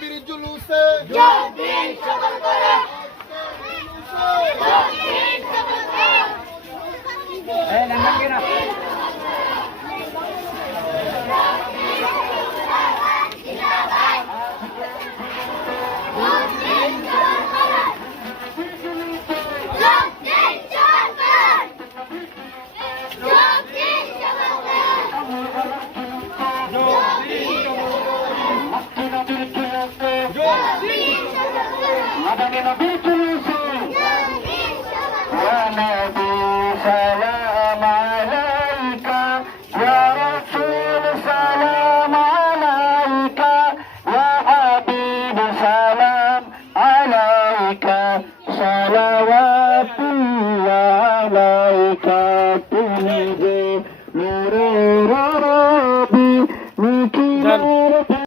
নবীর জুলুসে আদানি নবীর জুলুসে ইয়া নবী সালাম আলাইকা ইয়া রাসূল সালাম আলাইকা ইয়া হাবিব সালাম আলাইকা সালাওয়াতুল্লাহ আলাইকা তুমি যে নূরের রবি নিখিলের